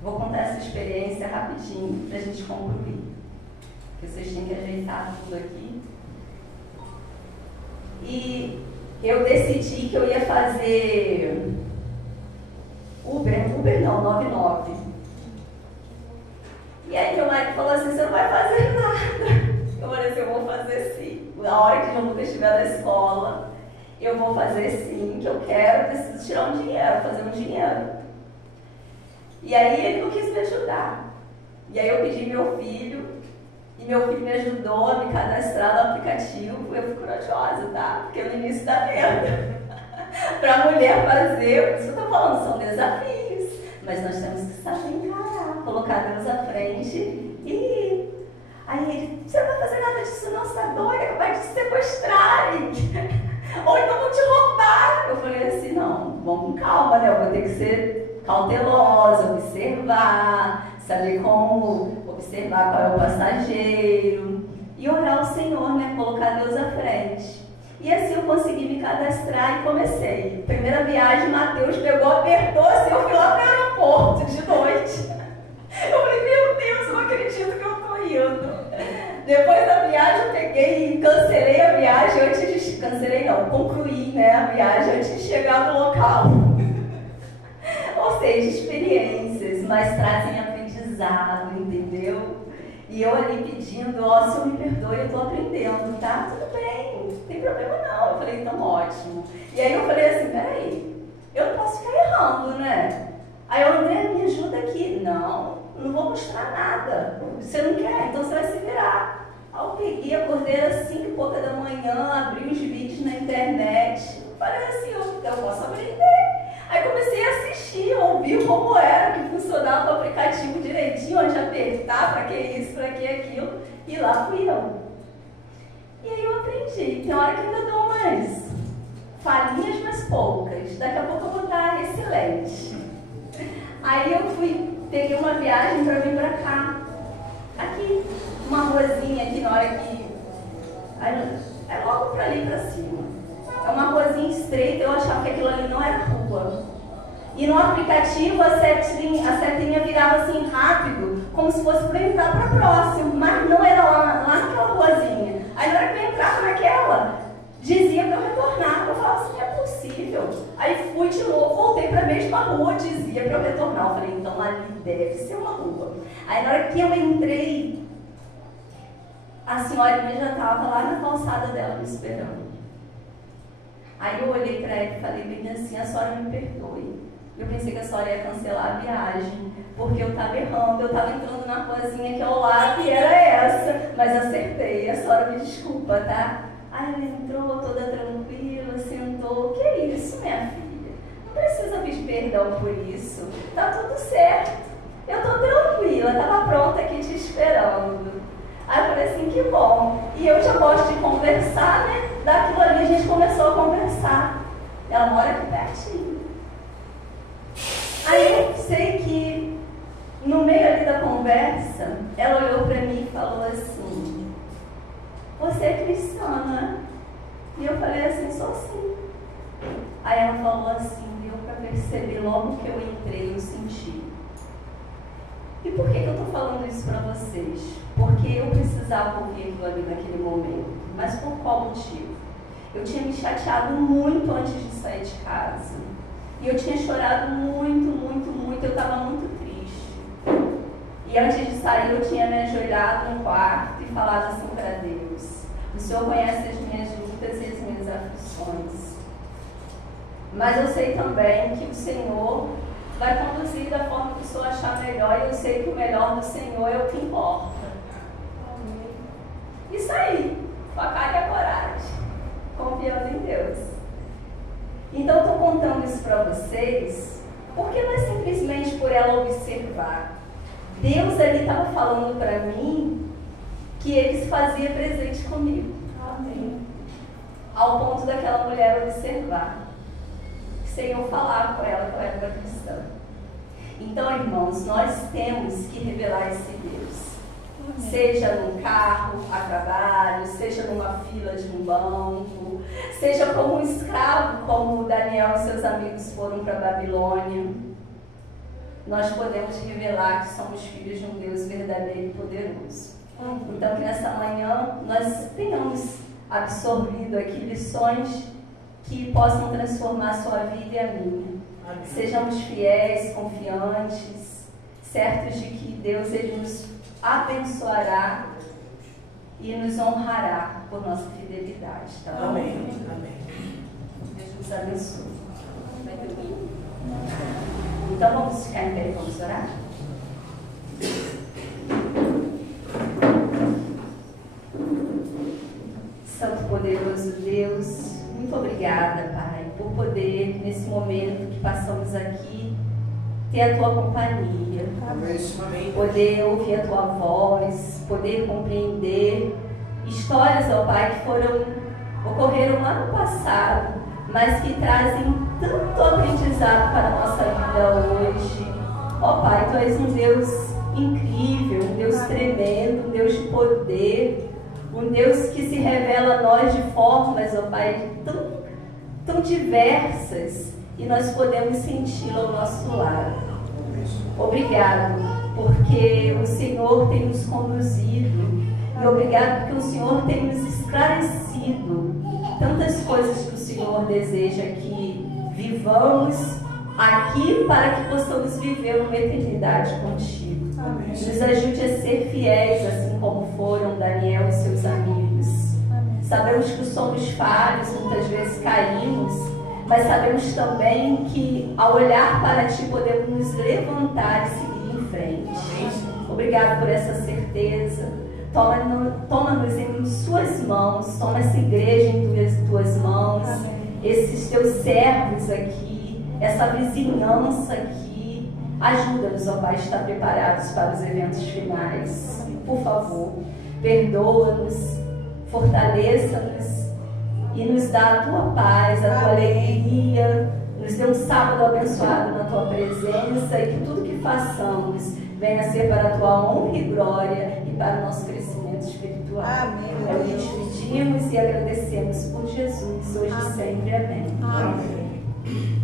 vou contar essa experiência rapidinho para a gente concluir, porque vocês têm que ajeitar tudo aqui. E eu decidi que eu ia fazer Uber não, 99. E aí meu marido falou assim, você não vai fazer nada. Eu falei assim, eu vou fazer sim. Na hora que o João estiver na escola, eu vou fazer sim, que eu quero, preciso tirar um dinheiro, fazer um dinheiro. E aí ele não quis me ajudar. E aí eu pedi meu filho, e meu filho me ajudou a me cadastrar no aplicativo. Eu fico corajosa, tá? Porque no início dá medo. Para a mulher fazer, por isso que eu tô falando, são desafios. Mas nós temos que saber encarar, colocar Deus à frente e aí ele, você não vai fazer nada disso não, você tá doida, é capaz de te sequestrarem. Ou então vão te roubar. Eu falei assim, não, vamos com calma, né? Eu vou ter que ser cautelosa, observar, saber como observar qual é o passageiro e orar ao Senhor, né? Colocar Deus à frente. E assim eu consegui me cadastrar e comecei. Primeira viagem, Mateus pegou, apertou assim, eu fui lá para o aeroporto de noite. Eu falei, meu Deus, eu não acredito que eu estou indo. Depois da viagem eu peguei e cancelei a viagem antes de... Cancelei não, concluí, né, a viagem antes de chegar no local. Ou seja, experiências, mas trazem aprendizado, entendeu? E eu ali pedindo, ó, Senhor me perdoe, eu estou aprendendo, tá? Tudo bem, não tem problema não. Eu falei, então ótimo. E aí eu falei assim, peraí, eu não posso ficar errando, né? Aí o André, me ajuda aqui. Não vou mostrar nada. Você não quer? Então você vai se virar. Aí eu peguei, acordei às 5 e pouca da manhã, abri os vídeos na internet. Falei assim, eu posso aprender. Aí comecei a assistir, ouvir como era, que funcionava o aplicativo direitinho, onde apertar, para que isso, para que aquilo. E lá fui eu. E aí eu aprendi. Tem hora que eu ainda dou umas falhinhas, mas poucas. Daqui a pouco eu vou estar excelente. Aí eu peguei uma viagem para vir para cá. Aqui, uma ruazinha aqui na hora que... É logo para ali para cima. É uma ruazinha estreita, eu achava que aquilo ali não era rua. E no aplicativo a setinha virava assim rápido, como se fosse para entrar para próximo, mas não era lá naquela ruazinha. Aí na hora que eu entrava naquela, dizia para eu retornar. Eu falava assim, não é possível. Aí fui de novo, voltei para a mesma rua, dizia para eu retornar. Eu falei, então ali deve ser uma rua. Aí na hora que eu entrei, a senhorinha já estava lá na calçada dela me esperando. Aí eu olhei para ela e falei bem assim, a senhora me perdoe. Eu pensei que a senhora ia cancelar a viagem, porque eu estava errando, eu estava entrando na ruazinha que é ao lado e era essa, mas acertei, a senhora me desculpa, tá? Aí ela entrou toda tranquila, sentou, que isso, minha filha? Não precisa pedir perdão por isso, tá tudo certo, eu tô tranquila, estava pronta aqui te esperando. Aí eu falei assim, que bom. E eu já gosto de conversar, né? Daquilo ali a gente começou a conversar. Ela mora aqui pertinho. Aí eu sei que no meio ali da conversa, ela olhou para mim e falou assim, você é cristã, né? E eu falei assim, sou sim. Aí ela falou assim, deu para perceber logo que eu entrei, eu senti. E por que eu estou falando isso para vocês? Porque eu precisava ouvir aquilo ali naquele momento. Mas por qual motivo? Eu tinha me chateado muito antes de sair de casa. E eu tinha chorado muito, muito, muito. Eu estava muito triste. E antes de sair, eu tinha me ajoelhado no quarto e falado assim para Deus, o Senhor conhece as minhas lutas e as minhas aflições. Mas eu sei também que o Senhor vai conduzir da forma que o Senhor achar melhor, e eu sei que o melhor do Senhor é o que importa. Isso aí, com a cara e a coragem, confiando em Deus. Então, eu estou contando isso para vocês, porque não é simplesmente por ela observar. Deus ali estava falando para mim que Ele se fazia presente comigo. Amém. Ao ponto daquela mulher observar, sem eu falar com ela que eu era uma cristã. Então, irmãos, nós temos que revelar esse Deus. Amém. Seja num carro, a trabalho, seja numa fila de um banco, seja como um escravo, como Daniel e seus amigos foram para a Babilônia. Nós podemos revelar que somos filhos de um Deus verdadeiro e poderoso. Então, que nessa manhã nós tenhamos absorvido aqui lições que possam transformar a sua vida e a minha. Amém. Sejamos fiéis, confiantes, certos de que Deus Ele nos abençoará e nos honrará por nossa fidelidade. Tá bom? Amém. Amém. Deus nos abençoe. Vai dormir? Então vamos ficar em pé e vamos orar? poderoso Deus, muito obrigada, Pai, por poder, nesse momento que passamos aqui, ter a Tua companhia. Amém. Poder ouvir a Tua voz, poder compreender histórias, ó Pai, que ocorreram lá no passado, mas que trazem tanto aprendizado para a nossa vida hoje. Ó Pai, Tu és um Deus incrível, um Deus tremendo, um Deus de poder, um Deus que se revela a nós de formas, ó Pai, tão diversas, e nós podemos senti-lo ao nosso lado. Obrigado, porque o Senhor tem nos conduzido, e obrigado porque o Senhor tem nos esclarecido tantas coisas que o Senhor deseja que vivamos aqui para que possamos viver uma eternidade contigo. Amém. Nos ajude a ser fiéis, assim como foram Daniel e seus amigos. Amém. Sabemos que somos falhos, muitas vezes caímos, mas sabemos também que ao olhar para Ti podemos nos levantar e seguir em frente. Obrigado por essa certeza. Toma-nos em Suas mãos, toma essa igreja em Tuas mãos, esses Teus servos aqui, essa vizinhança aqui. Ajuda-nos, ó Pai, a estar preparados para os eventos finais. Por favor, perdoa-nos, fortaleça-nos e nos dá a Tua paz, a Tua alegria. Nos dê um sábado abençoado na Tua presença e que tudo que façamos venha a ser para a Tua honra e glória e para o nosso crescimento espiritual. Amém. É o que te pedimos e agradecemos por Jesus, hoje e sempre. Amém. Amém.